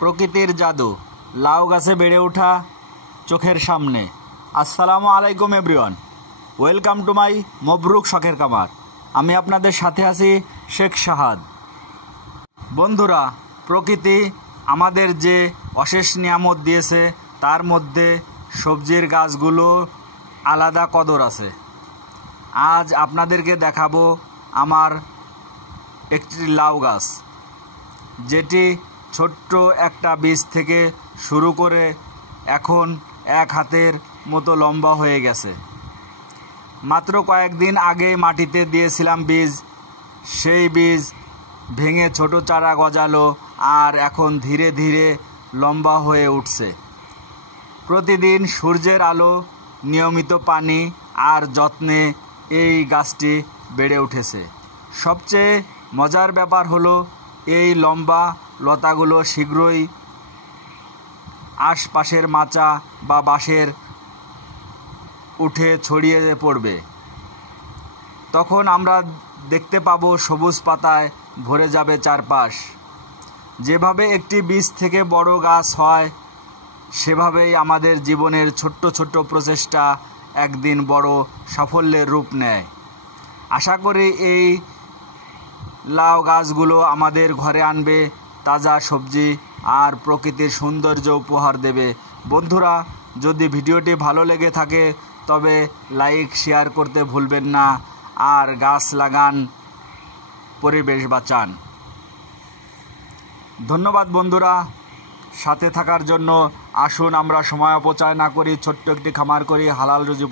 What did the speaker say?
প্রকৃতির জাদু লাউ গাছে বেড়ে ওঠা চোখের সামনে। আসসালামু আলাইকুম এভরিওয়ান, ওয়েলকাম টু মাই মবরুক শখের কামার। আমি আপনাদের সাথে আছি শেখ শাহাদ। বন্ধুরা, প্রকৃতি আমাদের যে অশেষ নিয়ামত দিয়েছে তার মধ্যে সবজির গাছগুলো আলাদা কদর আছে। আজ আপনাদেরকে দেখাবো আমার একটি লাউ গাছ, যেটি ছোট্ট একটা বীজ থেকে শুরু করে এখন এক হাতের মতো লম্বা হয়ে গেছে। মাত্র কয়েকদিন আগে মাটিতে দিয়েছিলাম বীজ, সেই বীজ ভেঙে ছোট চারা গজালো আর এখন ধীরে ধীরে লম্বা হয়ে উঠছে। প্রতিদিন সূর্যের আলো, নিয়মিত পানি আর যত্নে এই গাছটি বেড়ে উঠেছে। সবচেয়ে মজার ব্যাপার হলো এই লম্বা লতাগুলো শীঘ্রই আশপাশের মাচা বা বাঁশের উঠে ছড়িয়ে পড়বে। তখন আমরা দেখতে পাবো সবুজ পাতায় ভরে যাবে চারপাশ। যেভাবে একটি বীজ থেকে বড় গাছ হয়, সেভাবেই আমাদের জীবনের ছোট্ট ছোট্ট প্রচেষ্টা একদিন বড় সাফল্যের রূপ নেয়। আশা করি এই লাউ গাছগুলো আমাদের ঘরে আনবে তাজা সবজি আর প্রকৃতির সৌন্দর্য উপহার দেবে। বন্ধুরা, যদি ভিডিওটি ভালো লেগে থাকে তবে লাইক শেয়ার করতে ভুলবেন না, আর গাছ লাগান, পরিবেশ বাঁচান। ধন্যবাদ বন্ধুরা, সাথে থাকার জন্য। আসুন আমরা সময় অপচয় না করি, ছোট্ট একটি খামার করি, হালাল রুজি